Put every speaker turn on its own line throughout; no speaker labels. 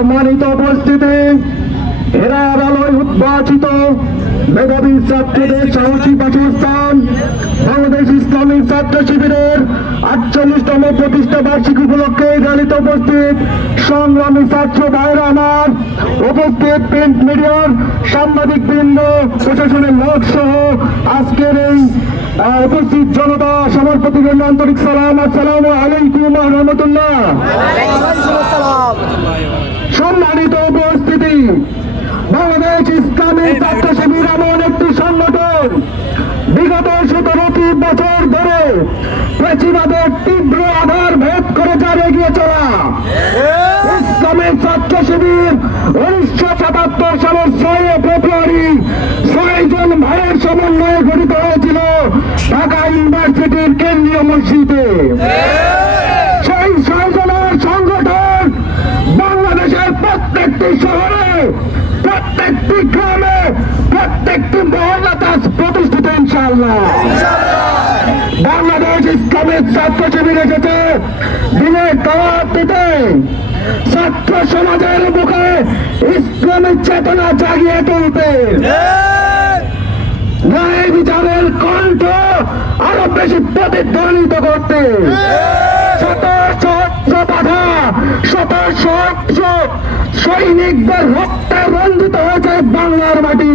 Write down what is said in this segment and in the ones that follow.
সম্মানিত উপস্থিতি, এরা আলোয় উদ্ভাসিত মেধাবী ছাত্রদের সাহসী বাসস্থান, বাংলাদেশ ইসলামিক ছাত্র শিবিরের আটচল্লিশতম প্রতিষ্ঠা বার্ষিকী উপলক্ষে গালিত উপস্থিত সংগ্রামী ছাত্র ভাইরা আমার উপস্থিত প্রিন্ট মিডিয়ার সাংবাদিক বৃন্দ, প্রশাসনের লোক সহ আজকের এই উপস্থিত জনতা সবার প্রতি আন্তরিক সালাম, আসসালামু আলাইকুম রহমতুল্লাহ সম্মানিত উপস্থিতি বাংলাদেশ ইসলামী ছাত্র শিবির এমন একটি সংগঠন। বিগত সতেরোটি বছর ধরে প্রেসিবাদের তীব্র আধার ভেদ করে চালিয়ে গিয়ে চলা। ইসলামের ছাত্র শিবির উনিশশো সাতাত্তর সালের ছয় ফেব্রুয়ারি ছয় জন ভাইয়ের সমন্বয়ে গঠিত হয়েছিল ঢাকা ইউনিভার্সিটির কেন্দ্রীয় মসজিদে সেই ছয় জনের সংগঠন বাংলাদেশের প্রত্যেকটি শহরে প্রত্যেকটি প্রত্যেকটি মহল্লাতে আজ প্রতিষ্ঠিত, ইনশাআল্লাহ। বাংলাদেশ ইসলামিক ছাত্র শিবির এসেছে দিনের দাওয়াত ছাত্র সমাজের মুখে ইসলামিক চেতনা জাগিয়ে তুলতে। ন্যায় বিচারের কণ্ঠ আরও বেশি প্রতিধ্বনিত করতে। শত সহস্র বাধা, শত সহস্র সৈনিকদের হয়েছে বাংলার মাটি।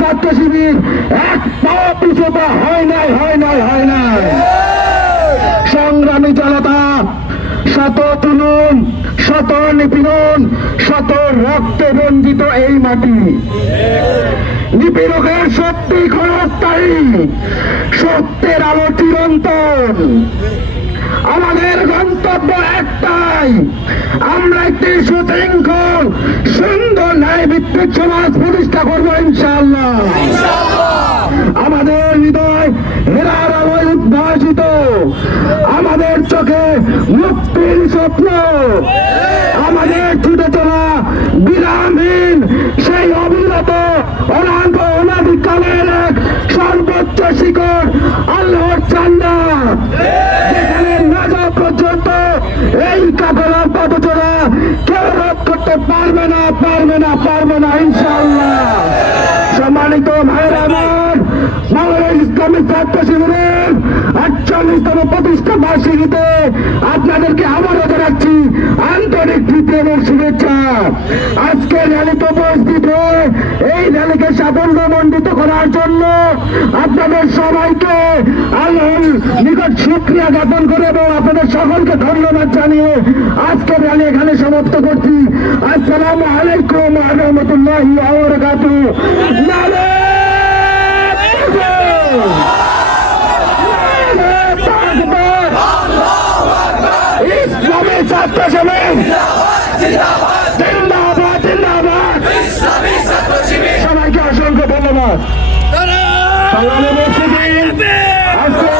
ছাত্র শিবির, এক হয় নাই হয় নাই হয় নাই। সংগ্রামী জনতা, শত তুলুন, শত নিপীড়ন, শত রক্তে রঞ্জিত এই মাটি। নিপীড়কের সত্যি ক্ষণস্থায়ী, সত্যের আলো চিরন্তন। আমাদের একটাই আমরা একটি সুশৃঙ্খল, সুন্দর ন্যায় ভিত্তিক সমাজ প্রতিষ্ঠা করব ইনশাআল্লাহ। আমাদের হৃদয় হেরার আলোয় উদ্ভাসিত। আমাদের চোখে মুক্তির স্বপ্ন। আমাদের ছুটে চলা বিরামহীন সেই অবিরত, অনাঙ্গ অনাদিকালের এক সর্বোচ্চ শিখর আল্লাহর করতে পারবে না পারবে না পারবে না, ইনশাআল্লাহ। সম্মানিত ভাইরা আমার, বাংলাদেশ ইসলামী ছাত্র শিবিরের আটচল্লিশতম প্রতিষ্ঠা বার্ষিকীতে আপনাদেরকে আবারও জানাচ্ছি, আন্তরিক এই ভ্যালিকে সাফল্য মণ্ডিত করার জন্য আপনাদের সবাইকে আল্লাহর নিকট শুক্রিয়া জ্ঞাপন করে এবং আপনাদের সকলকে ধন্যবাদ জানিয়ে আজকে র্যালি এখানে সমাপ্ত করছি। আসসালামু আলাইকুম রহমতুল্লাহ ইসলামী ছাত্র সমাজ ধন্যবাদ। সংগ্রামী আজকে এখানে